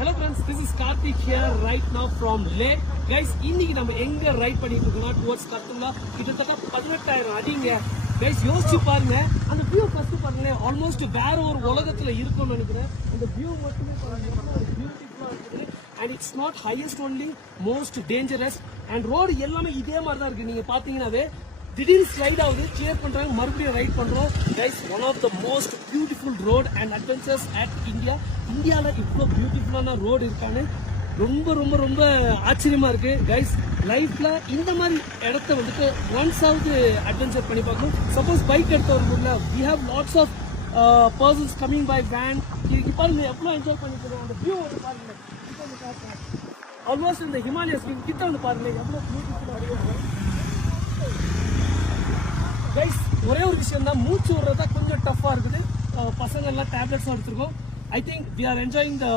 Hello friends, this is Karthik here right now from Leh. Guys, இன்னைக்கு நம்ம எங்க right பண்ணிட்டு இருக்கோம்னா டுவர்ட்ஸ் கர்த்தூலா கிட்டத்தட்ட 18000 அடிங்க. Guys, யோசிச்சு பாருங்க, அந்த வியூ ஃபர்ஸ்ட் பாருங்க, ஆல்மோஸ்ட் வேற ஒரு உலகத்துல இருக்கும்னு நினைக்கிறேன். அந்த வியூ மட்டுமே பாருங்க, எவ்வளவு பியூட்டிஃபுல்லா இருக்குது. And it's not highest only, most dangerous. And road எல்லாமே இதே மாதிரி தான் இருக்கு. நீங்க பாத்தீங்கன்னாவே திடீர்னு ஸ்லைட் ஆகுது, கிளியர் பண்றாங்க, மறுபடியும் ரைட் பண்றோம். Guys, one of the most beautiful road and adventures at India. இந்தியாவில் இவ்வளோ பியூட்டிஃபுல்லான ரோடு இருக்கான்னு ரொம்ப ரொம்ப ரொம்ப ஆச்சரியமா இருக்கு. கைஸ், லைஃப்ல இந்த மாதிரி இடத்த வந்துட்டு ஒன்ஸாவது அட்வென்ச்சர் பண்ணி பார்க்கணும். சப்போஸ் பைக் எடுத்தவங்க we have lots of persons coming by van. இது பாருங்க எவ்வளோ என்ஜாய் பண்ணிக்கிறோம். அந்த வியூ வந்து பாருங்க, ஆல்மோஸ்ட் இந்த ஹிமாலயஸ் கிட்ட வந்து பாருங்க எவ்வளோ பியூட்டிஃபுல்லாக. கைஸ், ஒரே ஒரு விஷயம் தான், மூச்சு விடுறதா கொஞ்சம் டஃப்பா இருக்குது. பசங்க எல்லாம் டேப்லெட்ஸ் எடுத்துருக்கோம். I think we are enjoying the